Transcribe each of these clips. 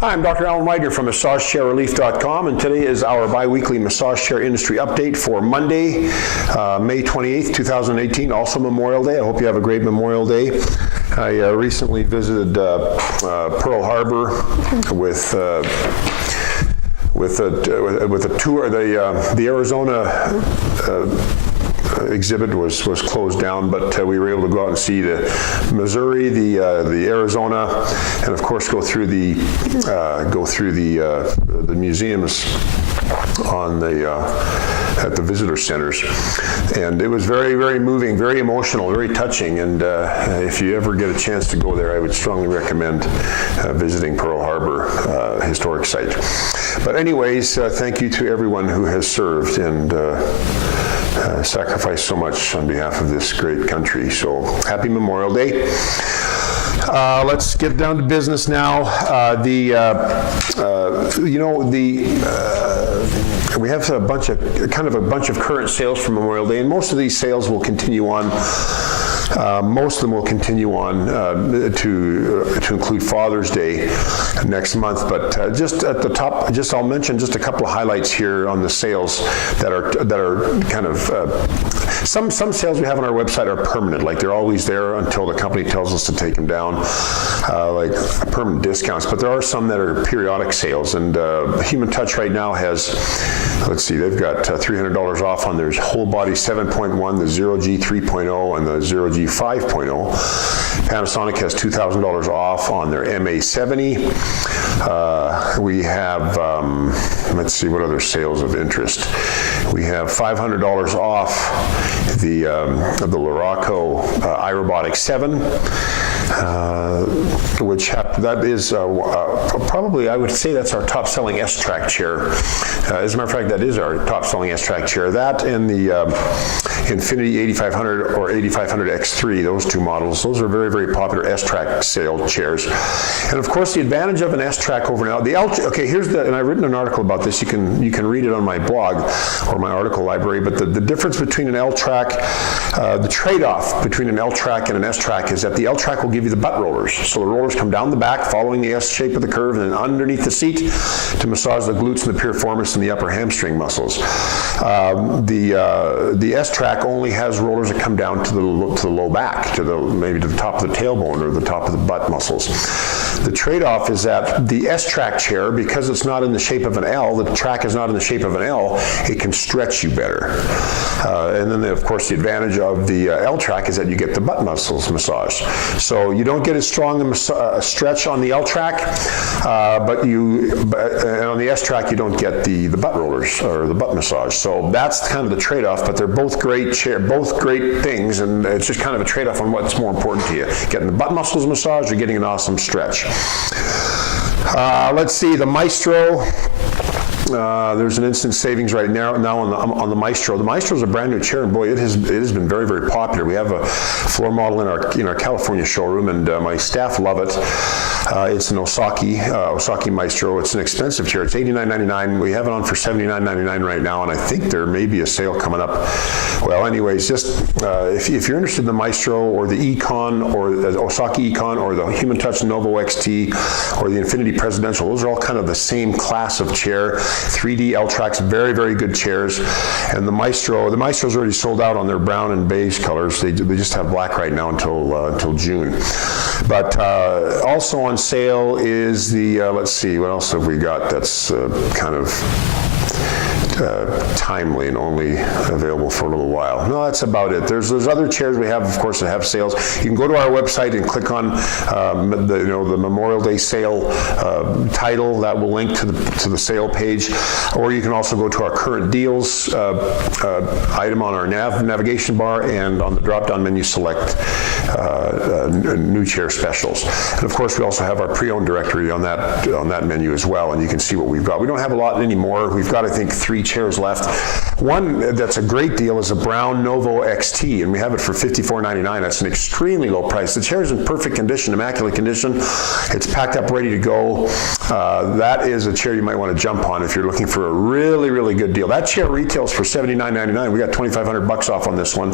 Hi, I'm Dr. Alan Widener from MassageChairRelief.com, and today is our bi-weekly massage chair industry update for Monday, May 28th, 2018, also Memorial Day. I hope you have a great Memorial Day. I recently visited Pearl Harbor with a tour. The Arizona exhibit was closed down, but we were able to go out and see the Missouri, the Arizona, and of course go through the museums on at the visitor centers, and it was very, very moving, very emotional, very touching. And if you ever get a chance to go there, I would strongly recommend visiting Pearl Harbor historic site. But anyways, thank you to everyone who has served and sacrificed so much on behalf of this great country. So happy Memorial Day. Let's get down to business now. We have a bunch of current sales for Memorial Day, and most of these sales will continue on. Most of them will continue on to include Father's Day next month. But just at the top, I'll mention just a couple of highlights here on the sales that are kind of some sales we have on our website are permanent, like they're always there until the company tells us to take them down, like permanent discounts. But there are some that are periodic sales, and Human Touch right now has, let's see, they've got $300 off on their whole body 7.1, the Zero G 3.0, and the Zero G 5.0. Panasonic has $2,000 off on their MA70. We have, let's see what other sales of interest. We have $500 off the Luraco iRobotic 7, which that is probably, I would say that's our top-selling S-Track chair. As a matter of fact, that is our top-selling S-Track chair. That and the Infinity 8500 or 8500 X3, those two models, those are very, very popular S-Track sale chairs. And of course, the advantage of an S-Track over now, okay, here's and I've written an article about this. You can read it on my blog or my article library. But the difference between an L-Track, the trade-off between an L-Track and an S-Track is that the L-Track will give you the butt rollers. So the rollers come down the back, following the S shape of the curve, and then underneath the seat to massage the glutes and the piriformis and the upper hamstring muscles. The S-Track only has rollers that come down to the low back, maybe to the top of the tailbone or the top of the butt muscles. The trade-off is that the S-Track chair, because it's not in the shape of an L, the track is not in the shape of an L, it can stretch you better. And then, of course, the advantage of the L-Track is that you get the butt muscles massaged. So you don't get as strong a stretch on the L-Track, and on the S-Track you don't get the butt rollers or the butt massage. So that's kind of the trade-off, but they're both great things, and it's just kind of a trade-off on what's more important to you, getting the butt muscles massaged or getting an awesome stretch. Let's see, the Maestro. There's an instant savings right now on the Maestro. The Maestro is a brand new chair, and boy, it has been very, very popular. We have a floor model in our California showroom, and my staff love it. It's an Osaki Maestro. It's an expensive chair. It's $89.99. We have it on for $79.99 right now, and I think there may be a sale coming up. Well, anyways, just if you're interested in the Maestro or the Econ or the Osaki Econ or the Human Touch Novo XT or the Infinity Presidential, those are all kind of the same class of chair. 3D L-Tracks, very, very good chairs. And the Maestro's already sold out on their brown and beige colors. They just have black right now until June. But also on sale is the, let's see, what else have we got that's kind of timely and only available for a little while. No, that's about it. There's other chairs we have, of course, that have sales. You can go to our website and click on the Memorial Day sale title. That will link to the sale page. Or you can also go to our current deals item on our navigation bar, and on the drop-down menu select new chair specials. And of course, we also have our pre-owned directory on that menu as well, and you can see what we've got. We don't have a lot anymore. We've got, I think, 3 chairs left. One that's a great deal is a brown Novo XT, and we have it for $54.99. That's an extremely low price. The chair is in perfect condition, immaculate condition. It's packed up, ready to go. that is a chair you might want to jump on if you're looking for a really, really good deal. That chair retails for $79.99. We got $2,500 off on this one.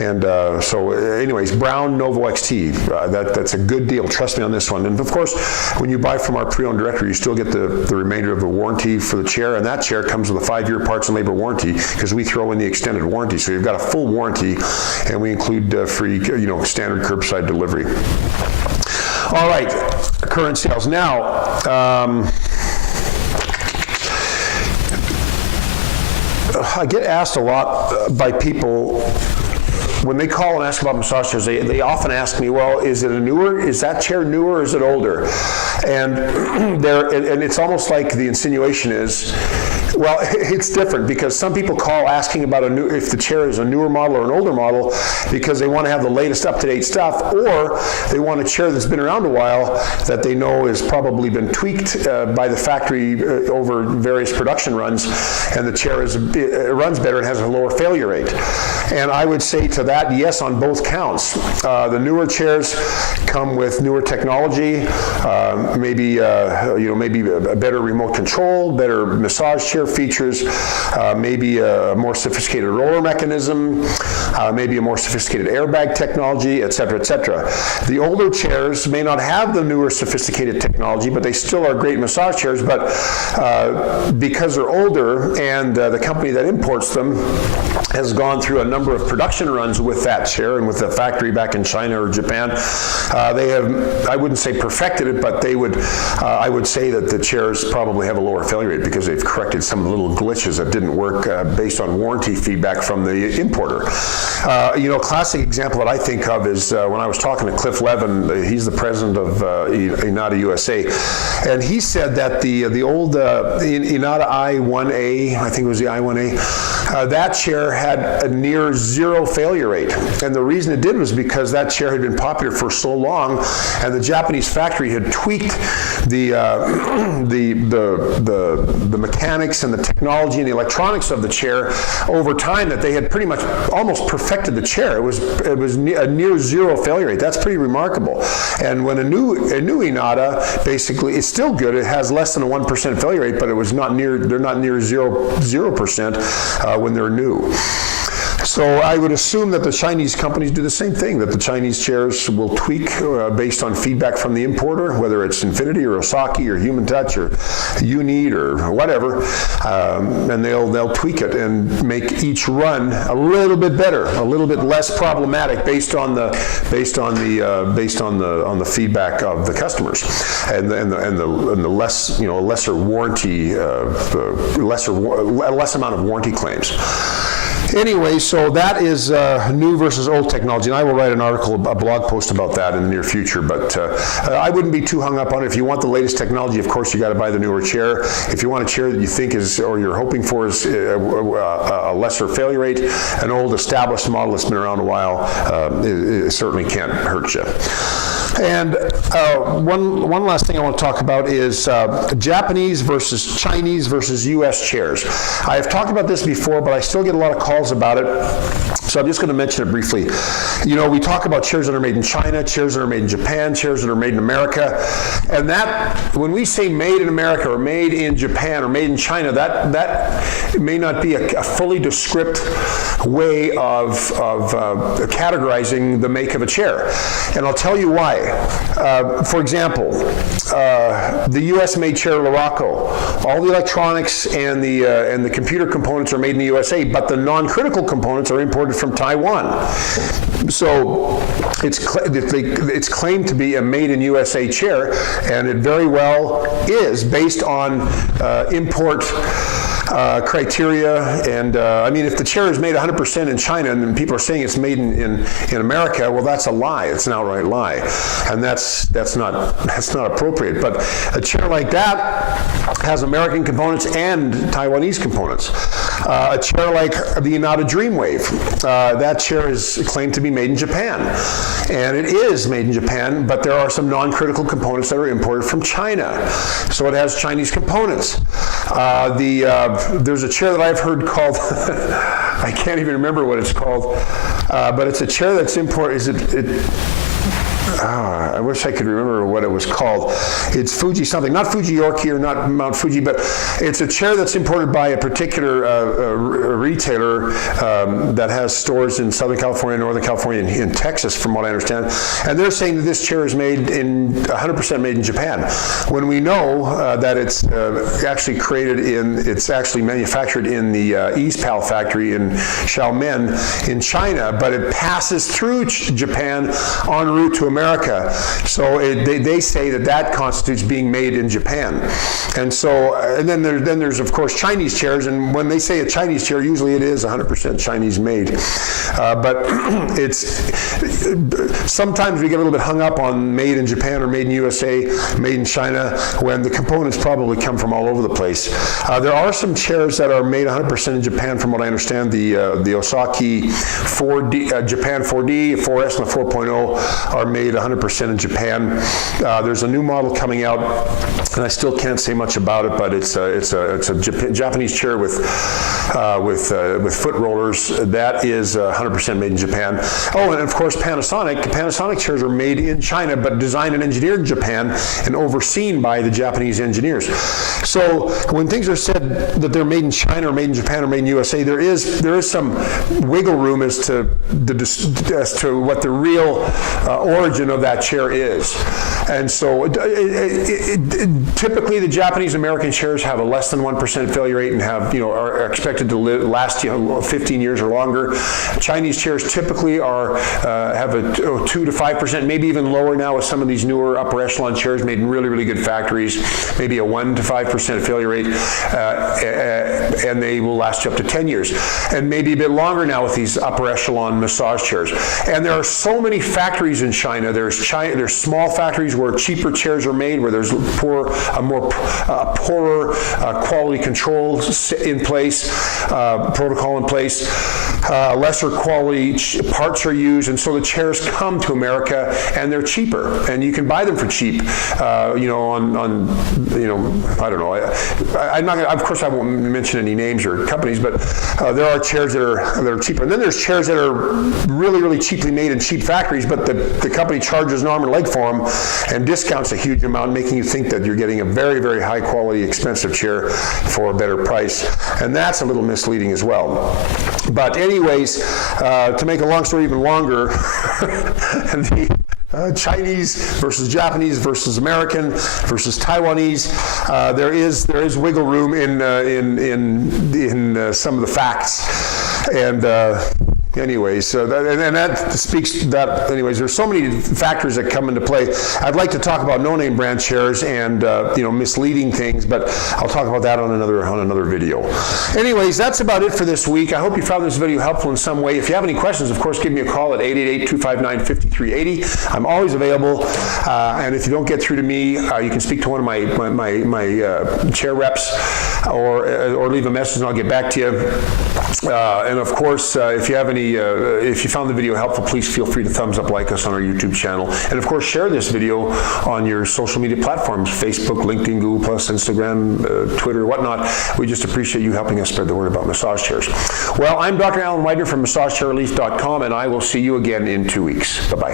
And so anyways, Brown Novo XT, that's a good deal. Trust me on this one. And of course, when you buy from our pre-owned directory, you still get the remainder of the warranty for the chair. And that chair comes with a 5-year parts and labor warranty because we throw in the extended warranty. So you've got a full warranty, and we include free, standard curbside delivery. All right, current sales. Now, I get asked a lot by people when they call and ask about massage chairs. They often ask me, well, is that chair newer or is it older? And it's almost like the insinuation is, well, it's different because some people call asking about if the chair is a newer model or an older model because they want to have the latest up-to-date stuff, or they want a chair that's been around a while that they know has probably been tweaked by the factory over various production runs, and the chair runs better and has a lower failure rate. And I would say to that, yes, on both counts. The newer chairs come with newer technology, maybe a better remote control, better massage chair features, maybe a more sophisticated roller mechanism, maybe a more sophisticated airbag technology, et cetera, et cetera. The older chairs may not have the newer sophisticated technology, but they still are great massage chairs, but because they're older and the company that imports them has gone through a number of production runs with that chair and with the factory back in China or Japan, they have, I wouldn't say perfected it, but I would say that the chairs probably have a lower failure rate because they've corrected some of the little glitches that didn't work based on warranty feedback from the importer. A classic example that I think of is when I was talking to Cliff Levin. He's the president of Inada USA, and he said that the old Inada I1A, I think it was the I1A, that chair had a near zero failure rate. And the reason it did was because that chair had been popular for so long, and the Japanese factory had tweaked the mechanics and the technology and the electronics of the chair over time that they had pretty much almost perfected the chair. It was a near zero failure rate. That's pretty remarkable. And when a new Inada, basically, it's still good. It has less than a 1% failure rate, but they're not near 0% when they're new. So I would assume that the Chinese companies do the same thing, that the Chinese chairs will tweak based on feedback from the importer, whether it's Infinity or Osaki or Human Touch or Unit or whatever, and they'll tweak it and make each run a little bit better, a little bit less problematic based on the feedback of the customers and the less lesser warranty, less amount of warranty claims. Anyway, so that is new versus old technology, and I will write an article, a blog post about that in the near future, but I wouldn't be too hung up on it. If you want the latest technology, of course, you got to buy the newer chair. If you want a chair that you think is, or you're hoping for is a lesser failure rate, an old established model that's been around a while, it certainly can't hurt you. And one last thing I want to talk about is Japanese versus Chinese versus U.S. chairs. I have talked about this before, but I still get a lot of calls about it, so I'm just going to mention it briefly. We talk about chairs that are made in China, chairs that are made in Japan, chairs that are made in America, and that, when we say made in America or made in Japan or made in China, that may not be a fully descriptive way of categorizing the make of a chair, and I'll tell you why. For example, the U.S.-made chair Laraco, all the electronics and the computer components are made in the USA, but the non-critical components are imported from Taiwan. So it's claimed to be a made in USA chair, and it very well is based on import criteria. And I mean, if the chair is made 100% in China and people are saying it's made in America, well, that's a lie. It's an outright lie, and that's not appropriate. But a chair like that has American components and Taiwanese components. A chair like the Inada Dreamwave, that chair is claimed to be made in Japan, and it is made in Japan, but there are some non-critical components that are imported from China, so it has Chinese components. There's a chair that I've heard called, I can't even remember what it's called, but it's a chair that's imported. I wish I could remember what it was called. It's Fuji something, not Fuji Yorkie or not Mount Fuji, but it's a chair that's imported by a particular retailer that has stores in Southern California, Northern California, and in Texas, from what I understand. And they're saying that this chair is made in 100% made in Japan, when we know that it's actually it's actually manufactured in the EastPal factory in Xiamen in China, but it passes through Japan en route to America. So they say that constitutes being made in Japan. And so, and then there's of course Chinese chairs, and when they say a Chinese chair, usually it is 100% Chinese made. But sometimes we get a little bit hung up on made in Japan or made in USA, made in China, when the components probably come from all over the place. There are some chairs that are made 100% in Japan, from what I understand. The Osaki 4D, Japan 4D, 4S, and the 4.0 are made 100% in Japan. There's a new model coming out, and I still can't say much about it, but it's a Japanese chair with foot rollers that is 100% made in Japan. Oh, and of course Panasonic chairs are made in China, but designed and engineered in Japan and overseen by the Japanese engineers. So when things are said that they're made in China or made in Japan or made in USA, there is some wiggle room as to what the real origin of that chair is. And so typically the Japanese American chairs have a less than 1% failure rate and are expected to last 15 years or longer. Chinese chairs typically have a 2 to 5%, maybe even lower now with some of these newer upper echelon chairs made in really, really good factories, maybe a 1 to 5% failure rate, and they will last you up to 10 years. And maybe a bit longer now with these upper echelon massage chairs. And there are so many factories in China. There's small factories where cheaper chairs are made, where there's poorer quality control in place, protocol in place, lesser quality parts are used, and so the chairs come to America and they're cheaper, and you can buy them for cheap. I don't know. I'm not gonna, of course, I won't mention any names or companies, but there are chairs that are cheaper, and then there's chairs that are really, really cheaply made in cheap factories, but the company charges an arm and leg for them and discounts a huge amount, making you think that you're getting a very, very high quality, expensive chair for a better price, and that's a little misleading as well. But anyways, to make a long story even longer, the Chinese versus Japanese versus American versus Taiwanese, there is wiggle room in some of the facts, and anyways, that speaks to that. Anyways, there's so many factors that come into play. I'd like to talk about no-name brand chairs and misleading things, but I'll talk about that on another video. Anyways, that's about it for this week. I hope you found this video helpful in some way. If you have any questions, of course, give me a call at 888-259-5380. I'm always available, and if you don't get through to me, you can speak to one of my chair reps, or leave a message and I'll get back to you. And of course, if you have any, if you found the video helpful, please feel free to thumbs up, like us on our YouTube channel, and of course share this video on your social media platforms, Facebook, LinkedIn, Google+, Instagram, Twitter, whatnot. We just appreciate you helping us spread the word about massage chairs. Well, I'm Dr. Alan Widener from MassageChairRelief.com, and I will see you again in 2 weeks. Bye-bye.